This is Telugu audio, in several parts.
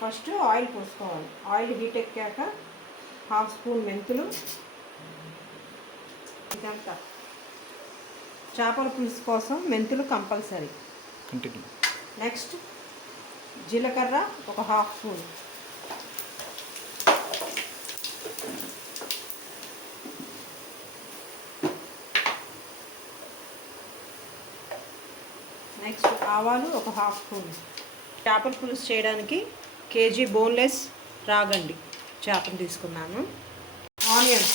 ఫస్ట్ ఆయిల్ పోసుకోవాలి. ఆయిల్ హీట్ ఎక్కాక హాఫ్ స్పూన్ మెంతులు ఇదంతా. చేపల పులుసు కోసం మెంతులు కంపల్సరీ. కంటిన్యూ నెక్స్ట్ జీలకర్ర ఒక హాఫ్ స్పూన్. నెక్స్ట్ ఆవాలు ఒక హాఫ్ స్పూన్. చేపల పులుసు చేయడానికి కేజీ బోన్లెస్ రాగండి. చేపలు తీసుకున్నాను. ఆనియన్స్.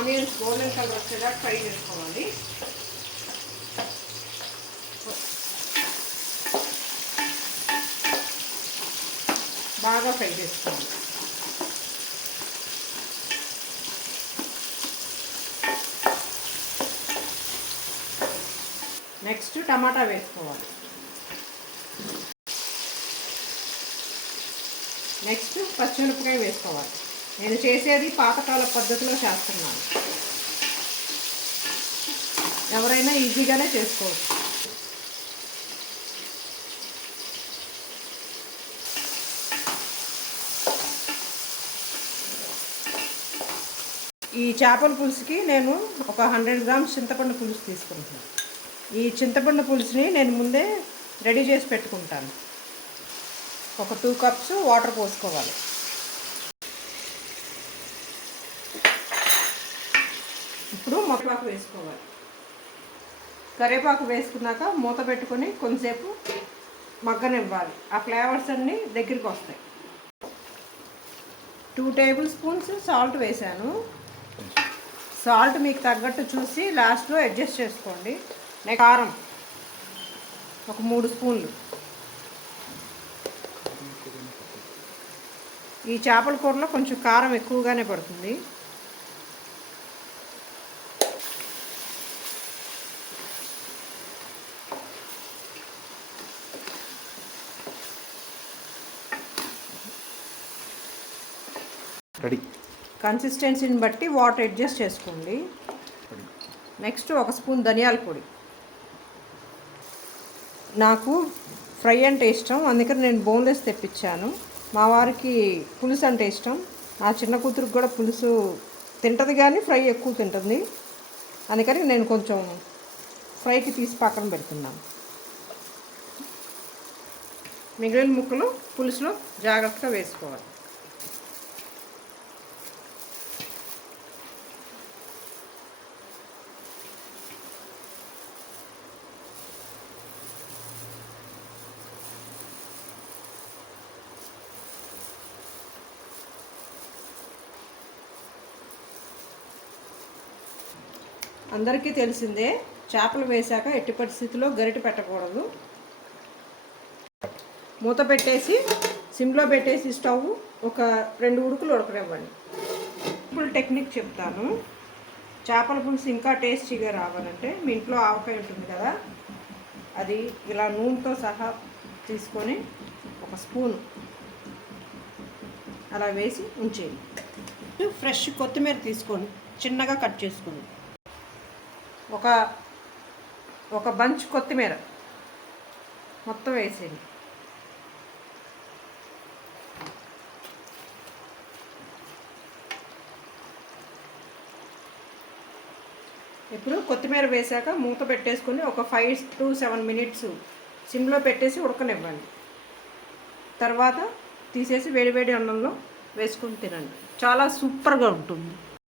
ఆనియన్స్ గోల్డెన్ కలర్ వచ్చేదాకా ఫ్రై చేసుకోవాలి. బాగా ఫ్రై చేసుకోవాలి. నెక్స్ట్ టమాటా వేసుకోవాలి. నెక్స్ట్ పచ్చిమిరపకాయ వేసుకోవాలి. నేను చేసేది పాతకాల పద్ధతిలో చేస్తున్నాను. ఎవరైనా ఈజీగానే చేసుకోవచ్చు. ఈ చేపల పులుసుకి నేను ఒక హండ్రెడ్ గ్రామ్స్ చింతపండు పులుసు తీసుకుంటున్నాను. ఈ చింతపండు పులుసుని నేను ముందే రెడీ చేసి పెట్టుకుంటాను. ఒక టూ కప్స్ వాటర్ పోసుకోవాలి. ఇప్పుడు మొక్కపాకు వేసుకోవాలి. కరివేపాకు వేసుకున్నాక మూత పెట్టుకొని కొంతసేపు మగ్గనివ్వాలి. ఆ ఫ్లేవర్స్ అన్నీ దగ్గరికి వస్తాయి. టూ టేబుల్ స్పూన్స్ సాల్ట్ వేసాను. సాల్ట్ మీకు తగ్గట్టు చూసి లాస్ట్లో అడ్జస్ట్ చేసుకోండి. నెక్స్ట్ కారం ఒక మూడు స్పూన్లు. ఈ చేపల కూరలో కొంచెం కారం ఎక్కువగానే పడుతుంది. రెడీ. కన్సిస్టెన్సీని బట్టి వాటర్ అడ్జస్ట్ చేసుకోండి. నెక్స్ట్ ఒక స్పూన్ ధనియాల పొడి. నాకు ఫ్రై అంటే ఇష్టం అందుకని నేను బోన్లెస్ తెప్పించాను. మా వారికి పులుసు అంటే ఇష్టం. నా చిన్న కూతురికి కూడా పులుసు తింటుంది కానీ ఫ్రై ఎక్కువ తింటుంది. అందుకని నేను కొంచెం ఫ్రైకి తీసి పక్కన పెడుతున్నాను. మిగిలిన ముక్కలు పులుసులో జాగ్రత్తగా వేసుకోవాలి. అందరికీ తెలిసిందే చేపలు వేశాక ఎట్టి పరిస్థితిలో గరిటె పెట్టకూడదు. మూత పెట్టేసి సిమ్లో పెట్టేసి స్టవ్ ఒక రెండు ఉడుకులు ఉడకనివ్వండి. సింపుల్ టెక్నిక్ చెప్తాను. చేపల పులుసు ఇంకా టేస్టీగా రావాలంటే మీ ఇంట్లో ఆవకాయ ఉంటుంది కదా అది ఇలా నూనెతో సహా తీసుకొని ఒక స్పూన్ అలా వేసి ఉంచేయండి. ఫ్రెష్ కొత్తిమీర తీసుకోండి చిన్నగా కట్ చేసుకోండి. ఒక ఒక బంచ్ కొత్తిమీర మొత్తం వేసేయండి ఇప్పుడు కొత్తిమీర వేసాక మూత పెట్టేసుకొని ఒక ఫైవ్ టు సెవెన్ మినిట్స్ సిమ్లో పెట్టేసి ఉడకనివ్వండి. తర్వాత తీసేసి వేడివేడి అన్నంలో వేసుకొని తినండి. చాలా సూపర్గా ఉంటుంది.